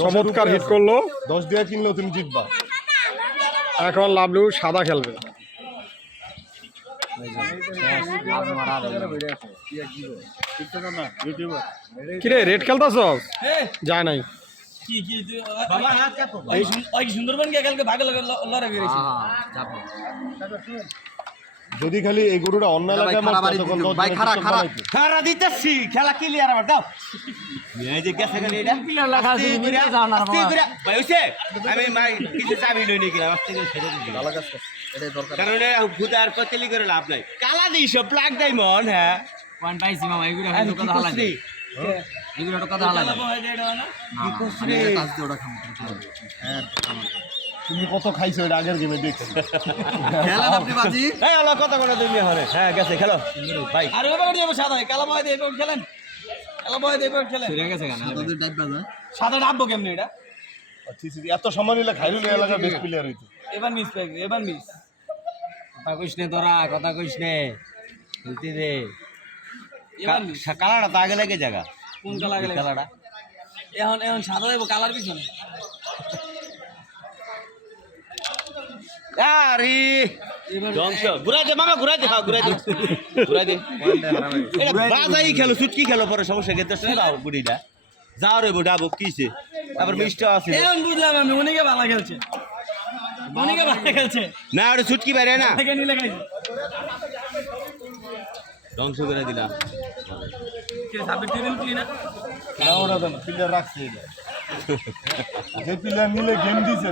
চমৎকার হিট করলো। 10 দিয়ে কিনলেও তুমি জিতবা। এখন লাভলু সাদা খেলবে। কিরে রেড খেলতাছ? যায় নাই। সুন্দরবন কালকে ভাগে লড়াই করেছি। যদি খালি এই গরুটা অন্য এলাকায় ভাই খারা দিতেছি খেলা ক্লিয়ার আবার দাও। এই যে গেছে গেলে এটা ক্লিয়ার লাগা আছে নিয়ে যাও না ভাই হইছে। আমি মাই কিছু চাবি লই নি গেলাম আস্তে করে ছেড়ে দিই। ভালো কাজ করছ, এটাই দরকার। কারণ এটা ফুটার কতলি করে লাভ নাই। কালা দিছ ব্ল্যাক ডায়মন্ড। হ্যাঁ পয়েন্ট পাইছি মামা। এগুলো হলো কথা হালাই। এগুলো তো কথা হালাই না। কি করছ রে? কাজ দিয়ে ওটা খাম। হ্যাঁ তুমি কত খাইছো এটা আগের গেমে দেখছি। খেলেন আপনি বাজি। এই হলো কথা বলে তুমি হরে। হ্যাঁ গেছে খেলো ভাই। আর ওই বাড়ি যাবে সাদা কালা বয় দিয়ে খেলেন। কালা বয় দিয়ে খেলেন। ফিরে গেছে কেন? সাদাদের টাইপ বাজা। সাদা ডাববো কেমনে এটা? আচ্ছা এত সময় নিলে খাইরুল এলাকার বেস্ট প্লেয়ার হইতো। এবার মিস পাই এবার মিস। কথা কইছ নে তোরা, কথা কইছ নে। বলতি রে। এবার মিস। কালাটা তো আগে লাগে জায়গা। কোন কালা গেলে? কালাটা। এখন সাদা দেব কালার পিছনে। আরে এবার ধ্বংস। ঘুরাই দে মামা, ঘুরাই দে। হ্যাঁ ঘুরাই দে। ঘুরাই দে। এটা বাজাই খেলো, চুটকি খেলো পরে সমস্যা গেতে সরাও বুড়িটা। যাও রে বুড়া বক কিছে। আবার মিষ্টি আছে। এখন বুঝলাম আমি অনেকে ভালো খেলছে। অনেকে ভালো খেলছে। না ওরে চুটকি বাইরে না। থেকে নিলে খাইছে। ধ্বংস করে দিলাম। কে সাবে টিরেল কি না? না ওরা তো প্লেয়ার রাখছে এটা। যে প্লেয়ার নিলে গেম দিছে